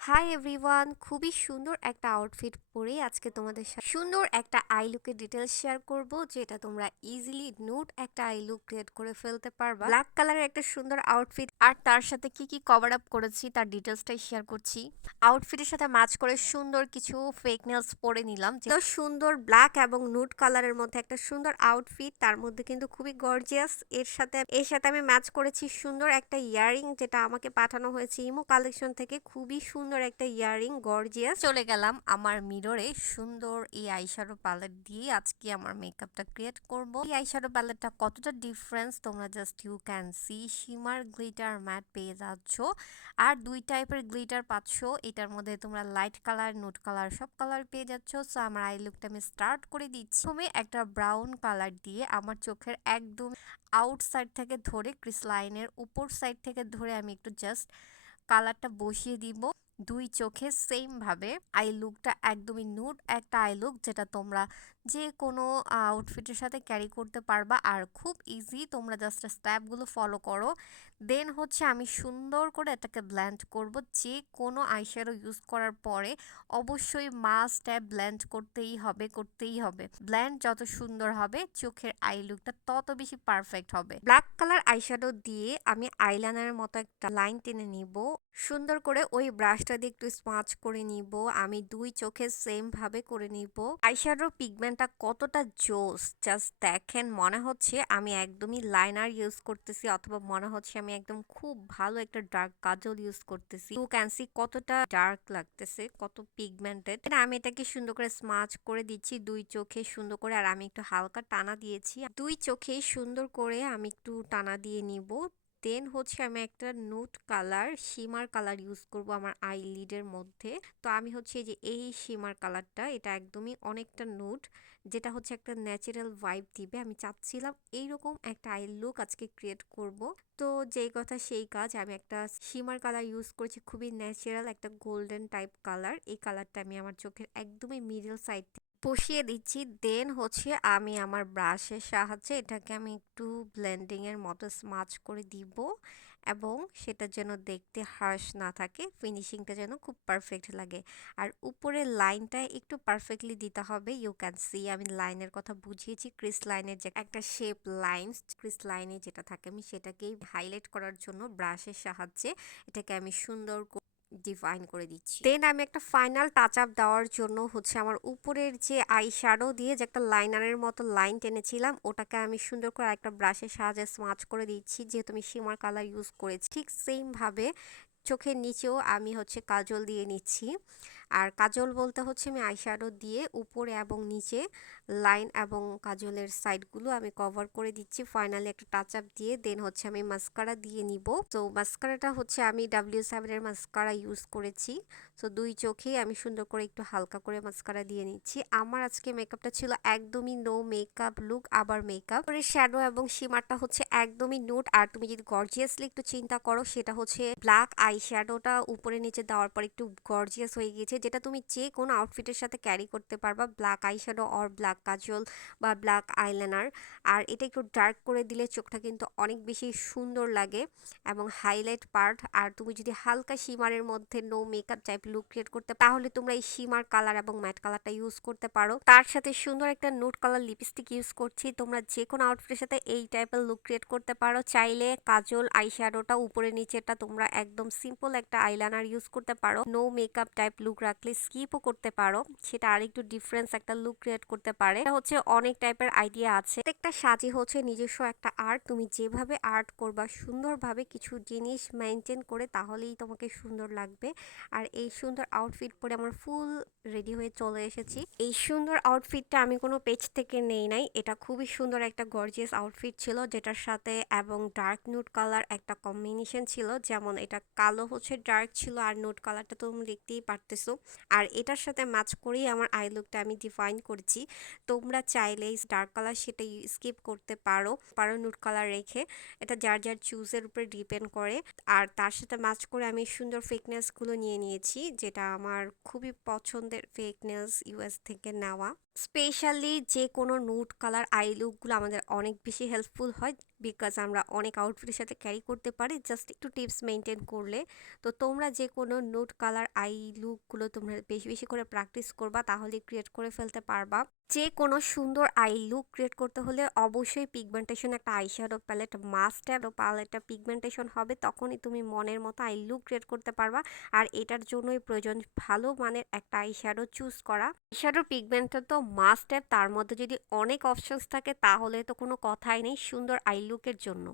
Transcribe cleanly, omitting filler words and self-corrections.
Hi everyone, খুবই সুন্দর একটা আউটফিট পরে আজকে তোমাদের সাথে সুন্দর একটা আই লুকের ডিটেলস শেয়ার করব, যেটা তোমরা ইজিলি নুড একটা আই লুক ক্রিয়েট করে ফেলতে পারবা। ব্ল্যাক কালারের একটা সুন্দর আউটফিট আর তার সাথে কি কি কভার আপ করেছি তার ডিটেলসটাই শেয়ার করছি। আউটফিটের সাথে ম্যাচ করে সুন্দর কিছু ফেক নেলস পরে নিলাম, যেটা সুন্দর ব্ল্যাক এবং নুড কালারের মধ্যে একটা সুন্দর আউটফিট, তার মধ্যে কিন্তু খুবই গর্জিয়াস। এর সাথে আমি ম্যাচ করেছি সুন্দর একটা ইয়াররিং, যেটা আমাকে পাঠানো হয়েছে ইমো কালেকশন থেকে। খুবই সুন্দর একটা ইয়াররিং, গর্জিয়াস। চলে গেলাম আমার মিররে, সুন্দর এই আইশ্যাডো প্যালেট দিয়ে আজকে আমার মেকআপটা ক্রিয়েট করব। এই আইশ্যাডো প্যালেটটা কতটা ডিফারেন্স তোমরা just you can see. Shimmer, glitter, matte পেয়ে যাচ্ছ, আর দুই টাইপের গ্লিটার পাচ্ছ। এটার মধ্যে তোমরা লাইট কালার, নুড কালার সব কালার পেয়ে যাচ্ছ। সো আমার আই লুকটা আমি স্টার্ট করে দিচ্ছি। প্রথমে একটা ব্রাউন কালার দিয়ে আমার চোখের একদম আউটসাইড থেকে ধরে ক্রিস লাইনের উপর সাইড থেকে ধরে আমি একটু জাস্ট কালারটা বসিয়ে দিব দুই চোখে সেম ভাবে। আই লুকটা একদমই নুড একটা আই লুক, যেটা তোমরা যে কোনো আউটফিটের সাথে ক্যারি করতে পারবা, আর খুব ইজি। তোমরা জাস্ট স্টেপগুলো ফলো করো। দেন হচ্ছে আমি সুন্দর করে এটাকে ব্লেন্ড করব। যে কোনো আইশ্যাডো ইউজ করার পরে অবশ্যই মাস্ট স্টেপ ব্লেন্ড করতেই হবে। ব্লেন্ড যত সুন্দর হবে চোখের আই লুকটা তত বেশি পারফেক্ট হবে। ব্ল্যাক কালার আইশ্যাডো দিয়ে আমি আইলাইনারের মতো একটা লাইন টেনে নিব। সুন্দর করে ওই ব্রাশটা দিয়ে একটু স্মাচ করে নিব। আমি দুই চোখে সেম ভাবে করে নিব। আইশ্যাডোর পিগমেন্টটা কতটা জোস জাস্ট দেখেন। মনে হচ্ছে আমি একদমই লাইনার ইউজ করতেছি, অথবা মনে হচ্ছে আমি একদম খুব ভালো একটা ডার্ক কাজল ইউজ করতেছি। ইউ ক্যান সি কতটা ডার্ক লাগতেছে, কত পিগমেন্টেড। আমি এটাকে সুন্দর করে স্মাচ করে দিচ্ছি দুই চোখে সুন্দর করে, আর আমি একটু হালকা টানা দিয়েছি দুই চোখে সুন্দর করে। আমি একটু টানা দিয়ে নিব। দেন হচ্ছে আমি একটা nude colour, shimmer colour use করব আমার আইলিডের মধ্যে। তো আমি হচ্ছে যে এই শিমার কালারটা, এটা একদমই অনেকটা নুড, যেটা হচ্ছে একটা ন্যাচারাল ভাইব দিবে। আমি চাচ্ছিলাম এইরকম একটা আই লুক আজকে ক্রিয়েট করব। তো যেই কথা সেই কাজ, আমি একটা শিমার কালার ইউজ করেছি, খুবই ন্যাচারাল একটা গোল্ডেন টাইপ কালার। এই কালারটা আমি আমার চোখের একদমই মিডল সাইড বসিয়ে দিচ্ছি। দেন হচ্ছে আমি আমার ব্রাশের সাহায্যে এটাকে আমি একটু ব্লেন্ডিং এর মতো স্মাচ করে দিব, এবং সেটা যেন দেখতে হার্শ না থাকে, ফিনিশিংটা যেন খুব পারফেক্ট লাগে। আর উপরের লাইনটা একটু পারফেক্টলি দিতে হবে। ইউ ক্যান সি আমি লাইনের কথা বুঝিয়েছি। ক্রিস লাইনের যে একটা শেপ লাইন, ক্রিস লাইনে যেটা থাকে, আমি সেটাকেই হাইলাইট করার জন্য ব্রাশের সাহায্যে এটাকে আমি সুন্দর ডিফাইন করে দিচ্ছি। দেন আমি একটা ফাইনাল টাচ আপ দেওয়ার জন্য হচ্ছে আমার উপরের যে আই শ্যাডো দিয়ে যে একটা লাইনারের মতো লাইন টেনেছিলাম, ওটাকে আমি সুন্দর করে একটা ব্রাশের সাহায্যে স্মাচ করে দিচ্ছি। যেহেতু আমি শিমার কালার ইউজ করেছি, ঠিক সেম ভাবে চোখের নিচেও আমি হচ্ছে কাজল দিয়ে নিচ্ছি। আর কাজল বলতে হচ্ছে আমি আইশ্যাডো দিয়ে উপরে এবং নিচে লাইন এবং কাজলের সাইডগুলো আমি কভার করে দিচ্ছি ফাইনালি একটা টাচ আপ দিয়ে। দেন হচ্ছে আমি মাস্কারা দিয়ে নিব। তো মাস্কারাটা হচ্ছে আমি W7 এর মাস্কারা ইউজ করেছি। তো দুই চোখেই আমি সুন্দর করে একটু হালকা করে মাস্কারা দিয়ে নিচ্ছি। আমার আজকে মেকআপটা ছিল একদমই নো মেকআপ লুক, আবার মেকআপ শ্যাডো এবং শিমারটা হচ্ছে একদমই নুড। আর তুমি যদি গর্জিয়াসলি একটু চিন্তা করো, সেটা হচ্ছে ব্ল্যাক আই শ্যাডোটা উপরে নিচে দেওয়ার পর একটু গর্জিয়াস হয়ে গিয়েছে, যেটা তুমি যে কোনো আউটফিটের সাথে ক্যারি করতে পারবা। Black eye shadow or black kajal বা ব্ল্যাক আইলাইনার। আর এটা একটু ডার্ক করে দিলে চোখটা কিন্তু অনেক বেশি সুন্দর লাগে এবং হাইলাইট পার্ট। আর তুমি যদি হালকা শিমারের মধ্যে no makeup type look create করতে, তাহলে তোমরা এই শিমার কালার এবং ম্যাট কালারটা ইউজ করতে পারো। তার সাথে সুন্দর একটা নুড কালার লিপস্টিক ইউজ করছি। তোমরা যে কোনো আউটফিটের সাথে এই টাইপের লুক ক্রিয়েট করতে পারো। চাইলে কাজল আইশ্যাডোটা উপরে নিচেটা তোমরা একদম সিম্পল একটা আইলাইনার ইউজ করতে পারো। নো মেকআপ টাইপ লুক রাখলে স্কিপও করতে পারো, সেটা আরেকটু ডিফারেন্স একটা লুক ক্রিয়েট করতে পারে। এটা হচ্ছে অনেক টাইপের আইডিয়া আছে। প্রত্যেকটা সাজি হচ্ছে নিজস্ব একটা আর্ট। তুমি যেভাবে আর্ট করবা সুন্দরভাবে কিছু জিনিস মেনটেন করে, তাহলেই তোমাকে সুন্দর লাগবে। আর এই সুন্দর আউটফিট পরে আমার ফুল রেডি হয়ে চলে এসেছি। এই সুন্দর আউটফিটটা আমি কোনো পেজ থেকে নেই নাই, এটা খুবই সুন্দর একটা গর্জিয়াস আউটফিট ছিল, যেটার সাথে এবং ডার্ক নুড কালার একটা কম্বিনেশন ছিল। যেমন এটা কালো হচ্ছে ডার্ক ছিল, আর নুড কালারটা তো তুমি দেখতেই পারতেছো। আর এটার সাথে ম্যাচ করেই আমার আই লুকটা আমি ডিফাইন করেছি। তোমরা চাইলে ডার্ক কালার সেটা স্কিপ করতে পারো নুড কালার রেখে। এটা যার যার চুজের উপরে ডিপেন্ড করে। আর তার সাথে ম্যাচ করে আমি সুন্দর ফেক নেলসগুলো নিয়ে নিয়েছি, যেটা আমার খুবই পছন্দের ফেক নেলস, ইউএস থেকে নেওয়া। স্পেশালি যে কোনো নুড কালার আই লুকগুলো আমাদের অনেক বেশি হেল্পফুল হয়, বিকজ আমরা অনেক আউটফিটের সাথে ক্যারি করতে পারি জাস্ট একটু টিপস মেনটেন করলে। তো তোমরা যে কোনো নুড কালার আই লুকগুলো তোমরা বেশি বেশি করে প্র্যাকটিস করবা, তাহলে ক্রিয়েট করে ফেলতে পারবা। যে কোনো সুন্দর আই লুক ক্রিয়েট করতে হলে অবশ্যই পিগমেন্টেশন একটা eye shadow palette must have. প্যালেটটা পিগমেন্টেশন হবে, তখনই তুমি মনের মতো আই লুক ক্রিয়েট করতে পারবা। আর এটার জন্যই প্রয়োজন ভালো মানের একটা আই শ্যাডো চুজ করা। আই শ্যাডোর পিগমেন্টটা তো মাস্ট হ্যাভ, তার মধ্যে যদি অনেক অপশনস থাকে তাহলে তো কোনো কথাই নেই সুন্দর আই লুকের জন্য।